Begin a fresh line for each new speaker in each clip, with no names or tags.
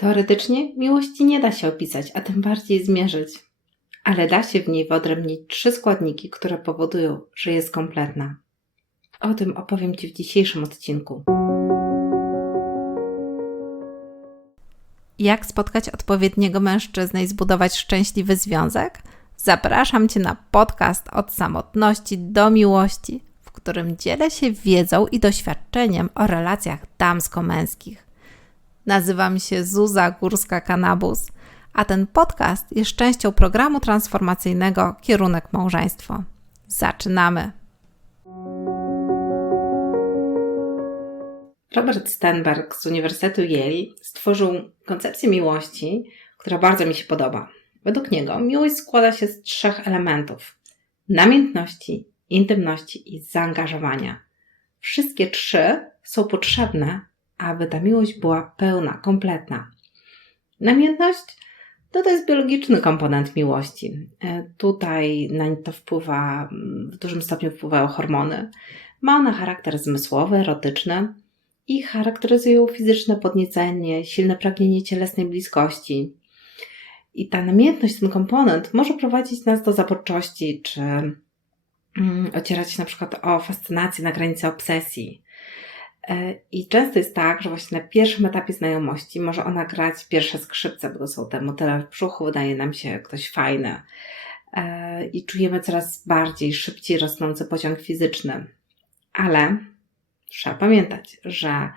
Teoretycznie miłości nie da się opisać, a tym bardziej zmierzyć, ale da się w niej wyodrębnić trzy składniki, które powodują, że jest kompletna. O tym opowiem Ci w dzisiejszym odcinku.
Jak spotkać odpowiedniego mężczyznę i zbudować szczęśliwy związek? Zapraszam Cię na podcast od samotności do miłości, w którym dzielę się wiedzą i doświadczeniem o relacjach damsko-męskich. Nazywam się Zuza Górska-Kanabus, a ten podcast jest częścią programu transformacyjnego Kierunek Małżeństwo. Zaczynamy!
Robert Stenberg z Uniwersytetu Yale stworzył koncepcję miłości, która bardzo mi się podoba. Według niego miłość składa się z trzech elementów: namiętności, intymności i zaangażowania. Wszystkie trzy są potrzebne, aby ta miłość była pełna, kompletna. Namiętność to, to jest biologiczny komponent miłości. E, tutaj na to wpływa, w dużym stopniu wpływają hormony. Ma ona charakter zmysłowy, erotyczny i charakteryzują fizyczne podniecenie, silne pragnienie cielesnej bliskości. I ta namiętność, ten komponent może prowadzić nas do zaborczości, czy mm, ocierać się na przykład o fascynację na granicy obsesji. E, I często jest tak, że właśnie na pierwszym etapie znajomości może ona grać pierwsze skrzypce, bo to są te motyle w brzuchu, wydaje nam się ktoś fajny. E, I czujemy coraz bardziej, szybciej rosnący pociąg fizyczny. Ale trzeba pamiętać, że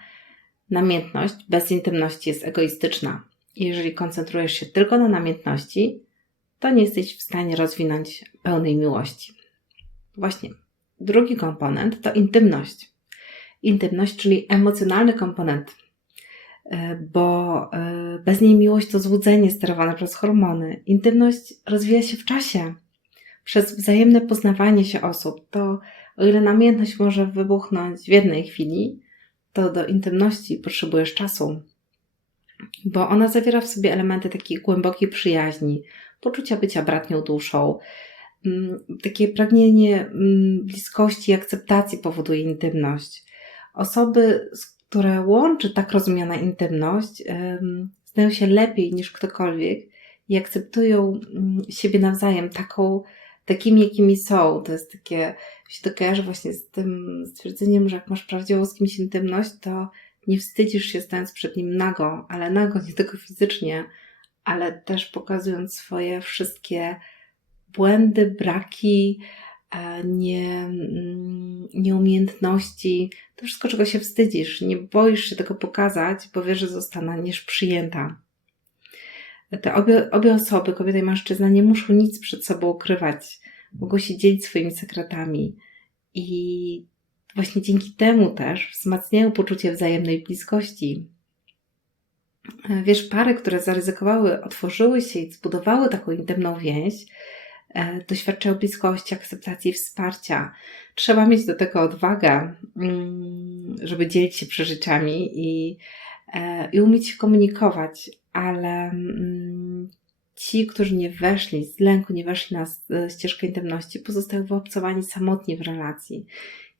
namiętność bez intymności jest egoistyczna. I jeżeli koncentrujesz się tylko na namiętności, to nie jesteś w stanie rozwinąć pełnej miłości. Właśnie drugi komponent to intymność intymność, czyli emocjonalny komponent, e, bo e, bez niej miłość to złudzenie sterowane przez hormony. Intymność rozwija się w czasie, przez wzajemne poznawanie się osób. To o ile namiętność może wybuchnąć w jednej chwili, to do intymności potrzebujesz czasu, bo ona zawiera w sobie elementy takiej głębokiej przyjaźni, poczucia bycia bratnią duszą, mm, takie pragnienie mm, bliskości i akceptacji powoduje intymność. Osoby, które łączy tak rozumiana intymność, znają się lepiej niż ktokolwiek i akceptują mm, siebie nawzajem taką, takimi, jakimi są. To jest takie, się to kojarzy właśnie z tym stwierdzeniem, że jak masz prawdziwą z kimś intymność, to nie wstydzisz się stając przed nim nago, ale nago nie tylko fizycznie, ale też pokazując swoje wszystkie błędy, braki, nie, mm, nieumiejętności, to wszystko, czego się wstydzisz. Nie boisz się tego pokazać, bo wiesz, że zostaniesz przyjęta. Te obie, obie osoby, kobieta i mężczyzna, nie muszą nic przed sobą ukrywać. Mogą się dzielić swoimi sekretami. I właśnie dzięki temu też wzmacniają poczucie wzajemnej bliskości. Wiesz, pary, które zaryzykowały, otworzyły się i zbudowały taką intymną więź, E, doświadczają bliskości, akceptacji wsparcia. Trzeba mieć do tego odwagę, mm, żeby dzielić się przeżyciami i, e, i umieć się komunikować, ale mm, ci, którzy nie weszli z lęku, nie weszli na ścieżkę intymności, pozostają wyobcowani samotnie w relacji. I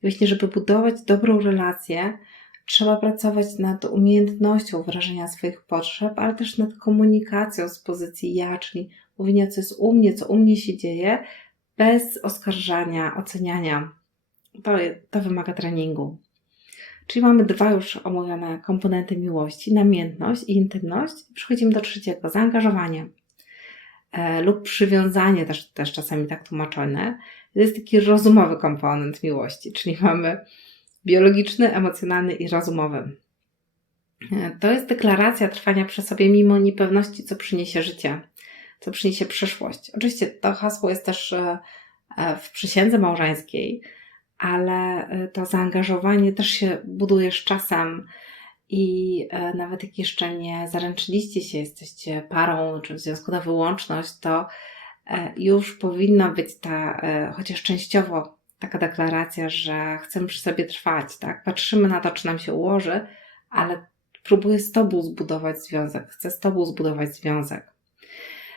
właśnie, żeby budować dobrą relację, trzeba pracować nad umiejętnością wyrażenia swoich potrzeb, ale też nad komunikacją z pozycji ja, czyli mówienia, co jest u mnie, co u mnie się dzieje, bez oskarżania, oceniania. To, to wymaga treningu. Czyli mamy dwa już omówione komponenty miłości, namiętność i intymność. Przechodzimy do trzeciego, zaangażowanie e, lub przywiązanie, też, też czasami tak tłumaczone. To jest taki rozumowy komponent miłości, czyli mamy biologiczny, emocjonalny i rozumowy. E, to jest deklaracja trwania przy sobie mimo niepewności, co przyniesie życie co przyniesie przyszłość. Oczywiście to hasło jest też e, e, w przysiędze małżeńskiej, ale e, to zaangażowanie też się buduje z czasem i nawet jak jeszcze nie zaręczyliście się, jesteście parą czy w związku na wyłączność, to już powinna być ta, chociaż częściowo, taka deklaracja, że chcemy przy sobie trwać, tak? Patrzymy na to, czy nam się ułoży, ale próbuję z Tobą zbudować związek, chcę z Tobą zbudować związek.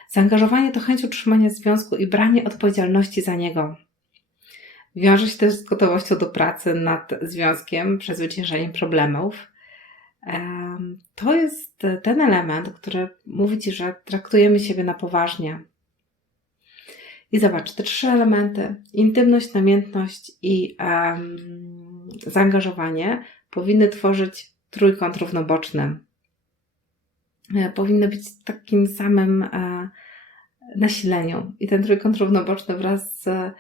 Zaangażowanie to chęć utrzymania związku i branie odpowiedzialności za niego. Wiąże się też z gotowością do pracy nad związkiem, przezwyciężeniem problemów. To jest ten element, który mówi Ci, że traktujemy siebie na poważnie. I zobacz, te trzy elementy intymność, namiętność i um, zaangażowanie powinny tworzyć trójkąt równoboczny. E, powinny być takim samym e, nasileniu. I ten trójkąt równoboczny wraz z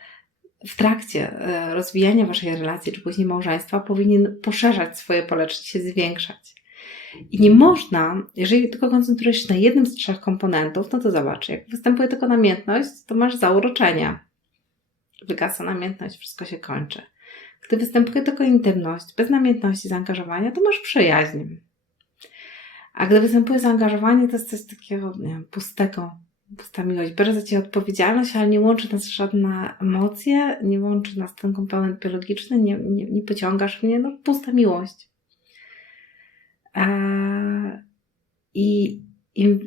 w trakcie e, rozwijania waszej relacji, czy później małżeństwa, powinien poszerzać swoje pole, czy się zwiększać. I nie można, jeżeli tylko koncentrujesz się na jednym z trzech komponentów, no to zobacz, jak występuje tylko namiętność, to masz zauroczenia. Wygasa namiętność, wszystko się kończy. Gdy występuje tylko intymność, bez namiętności, zaangażowania, to masz przyjaźń. A gdy występuje zaangażowanie, to jest coś takiego nie wiem, pustego, pusta miłość. Biorę za Ciebie odpowiedzialność, ale nie łączy nas żadna emocje, nie łączy nas ten komponent biologiczny, nie, nie, nie pociągasz mnie, no pusta miłość. I im,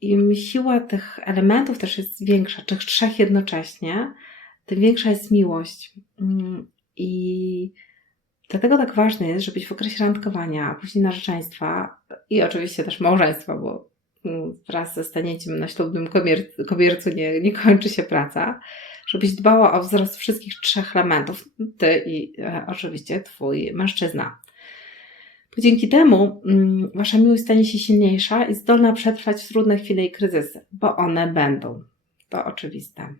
im siła tych elementów też jest większa, tych trzech jednocześnie, tym większa jest miłość. Mm, I dlatego tak ważne jest, żebyś w okresie randkowania, a później narzeczeństwa i oczywiście też małżeństwa, bo mm, wraz ze stanięciem na ślubnym kobiercu nie, nie kończy się praca, żebyś dbała o wzrost wszystkich trzech elementów, ty i e, oczywiście twój mężczyzna. Bo dzięki temu mm, wasza miłość stanie się silniejsza i zdolna przetrwać trudne chwile i kryzysy, bo one będą. To oczywiste.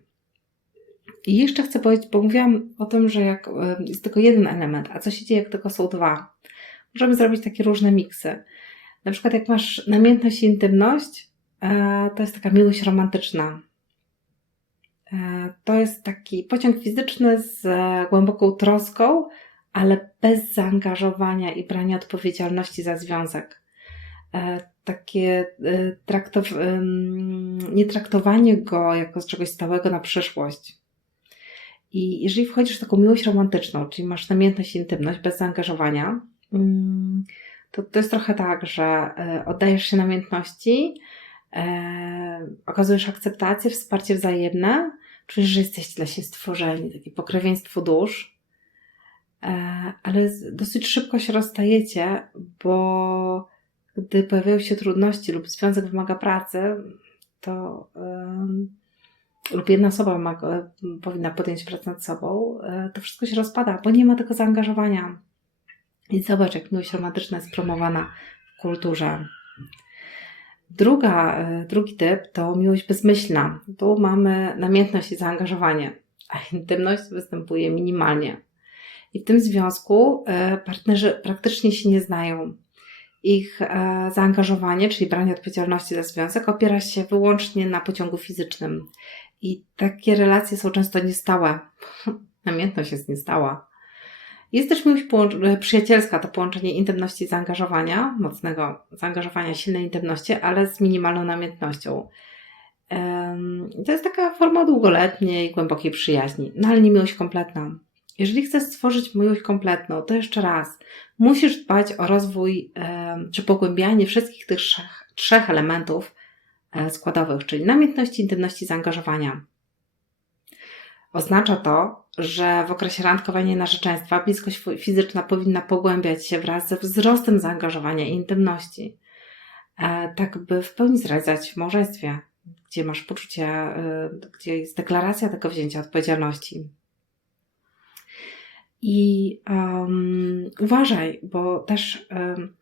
I jeszcze chcę powiedzieć, bo mówiłam o tym, że jak e, jest tylko jeden element, a co się dzieje, jak tylko są dwa? Możemy zrobić takie różne miksy. Na przykład, jak masz namiętność i intymność, e, to jest taka miłość romantyczna. E, to jest taki pociąg fizyczny z głęboką troską, ale bez zaangażowania i brania odpowiedzialności za związek. Takie traktow- nie traktowanie go jako czegoś stałego na przyszłość. I jeżeli wchodzisz w taką miłość romantyczną, czyli masz namiętność intymność bez zaangażowania, mm, to, to jest trochę tak, że e, oddajesz się namiętności, okazujesz akceptację, wsparcie wzajemne, czujesz, że jesteście dla siebie stworzeni, takie pokrewieństwo dusz, E, ale dosyć szybko się rozstajecie, bo gdy pojawiają się trudności lub związek wymaga pracy, to lub jedna osoba ma, powinna podjąć pracę nad sobą, e, to wszystko się rozpada, bo nie ma tego zaangażowania. I zobacz, jak miłość romantyczna jest promowana w kulturze. Druga, e, drugi typ to miłość bezmyślna. Tu mamy namiętność i zaangażowanie, a intymność występuje minimalnie. I w tym związku e, partnerzy praktycznie się nie znają. Ich e, zaangażowanie, czyli branie odpowiedzialności za związek, opiera się wyłącznie na pociągu fizycznym. I takie relacje są często niestałe. Namiętność jest niestała. Jest też miłość e, przyjacielska, to połączenie intymności i zaangażowania, mocnego zaangażowania, silnej intymności, ale z minimalną namiętnością. To jest taka forma długoletniej, głębokiej przyjaźni, no ale nie miłość kompletna. Jeżeli chcesz stworzyć miłość kompletną, to jeszcze raz, musisz dbać o rozwój czy pogłębianie wszystkich tych trzech, trzech elementów składowych, czyli namiętności, intymności, zaangażowania. Oznacza to, że w okresie randkowania i narzeczeństwa bliskość fizyczna powinna pogłębiać się wraz ze wzrostem zaangażowania i intymności, e, tak by w pełni zrealizować w małżeństwie, gdzie masz poczucie, e, gdzie jest deklaracja tego wzięcia odpowiedzialności. I um, uważaj, bo też um,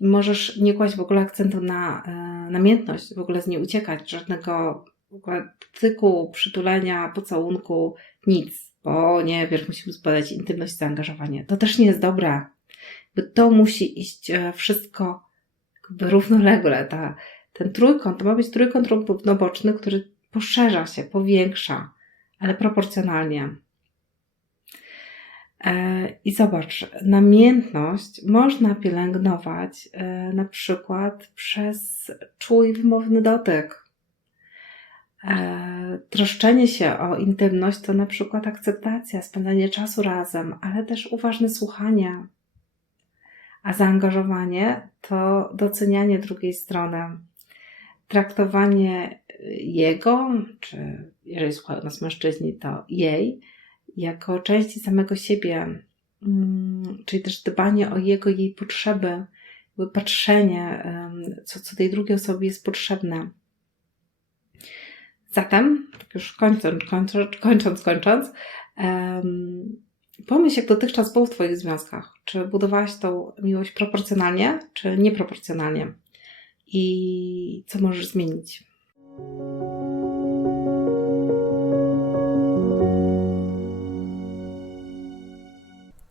możesz nie kłaść w ogóle akcentu na um, namiętność, w ogóle z niej uciekać, żadnego w ogóle tyku, przytulenia, pocałunku, nic, bo nie, wiesz, musimy zbadać intymność, zaangażowanie. To też nie jest dobre, bo to musi iść e, wszystko jakby równolegle. Ta, ten trójkąt, to ma być trójkąt równoboczny, który poszerza się, powiększa, ale proporcjonalnie. E, I zobacz, namiętność można pielęgnować e, na przykład przez czuły wymowny dotyk. E, troszczenie się o intymność to na przykład akceptacja, spędzanie czasu razem, ale też uważne słuchanie. A zaangażowanie to docenianie drugiej strony, traktowanie jego, czy jeżeli słuchają nas mężczyźni, to jej, jako części samego siebie, mm, czyli też dbanie o jego jej potrzeby patrzenie, co, co tej drugiej osobie jest potrzebne. Zatem, tak już kończąc, kończąc, kończąc, kończąc pomyśl, jak dotychczas było w Twoich związkach. Czy budowałaś tą miłość proporcjonalnie, czy nieproporcjonalnie? I co możesz zmienić?